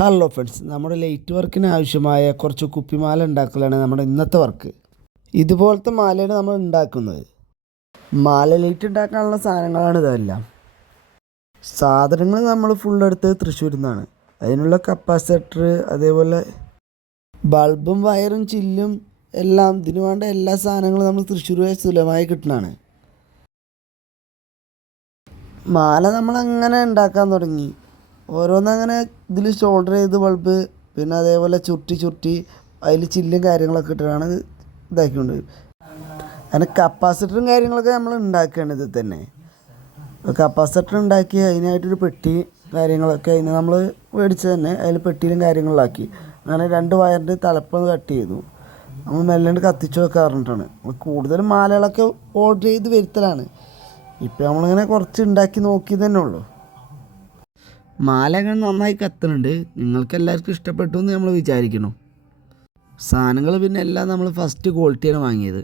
Hello friends, നമ്മുടെ light വർക്കിന് ആവശ്യമായ കുറച്ച് കുപ്പിമാല ഉണ്ടാക്കലാണ് നമ്മുടെ ഇന്നത്തെ വർക്ക്. ഇതുപോലത്തെ മാലയാണ് നമ്മൾ ഉണ്ടാക്കുന്നത്. മാല ലൈറ്റ് ഉണ്ടാക്കാനുള്ള സാധനങ്ങളാണ് ഇതെല്ലാം. സാധനങ്ങൾ നമ്മൾ ഫുൾ എടുത്ത് തൃശ്ശൂരിൽ നിന്നാണ്. അതിനുള്ള കപ്പാസിറ്റർ, അതേപോലെ ബൾബും വയറും ചില്ലും എല്ലാം, ഇതിനു വേണ്ട എല്ലാ സാധനങ്ങളും നമ്മൾ തൃശ്ശൂർ വഴി സുലഭമായി കിട്ടുന്നതാണ്. മാല നമ്മളങ്ങനെ ഉണ്ടാക്കാൻ തുടങ്ങി. ഓരോന്നങ്ങനെ ഇതിൽ ഷോൾഡർ ചെയ്ത് ബൾബ്, പിന്നെ അതേപോലെ ചുരുട്ടി അതിൽ ചില്ലും കാര്യങ്ങളൊക്കെ ഇട്ടിട്ടാണ് ഇതാക്കിക്കൊണ്ട്. അതിന് കപ്പാസിറ്ററും കാര്യങ്ങളൊക്കെ നമ്മൾ ഉണ്ടാക്കുകയാണ് ഇതിൽ തന്നെ. കപ്പാസിറ്റർ ഉണ്ടാക്കി അതിനായിട്ടൊരു പെട്ടി കാര്യങ്ങളൊക്കെ അതിന് നമ്മൾ മേടിച്ച് തന്നെ അതിൽ പെട്ടിയിലും കാര്യങ്ങളിലാക്കി. അങ്ങനെ 2 വയറിൻ്റെ തലപ്പൊന്ന് കട്ട് ചെയ്തു. നമ്മൾ മെല്ലണ്ട് കത്തിച്ച് വെക്കാറുണ്ടാണ്. കൂടുതലും മാലകളൊക്കെ ഓർഡർ ചെയ്ത് വരുത്തലാണ്. ഇപ്പം നമ്മളിങ്ങനെ കുറച്ച് ഉണ്ടാക്കി നോക്കി തന്നെ ഉള്ളൂ. മാല അങ്ങനെ നന്നായി കത്തുന്നുണ്ട്. നിങ്ങൾക്ക് എല്ലാവർക്കും ഇഷ്ടപ്പെട്ടു എന്ന് നമ്മൾ വിചാരിക്കണം. സാധനങ്ങൾ പിന്നെ എല്ലാം നമ്മൾ ഫസ്റ്റ് ക്വാളിറ്റിയാണ് വാങ്ങിയത്.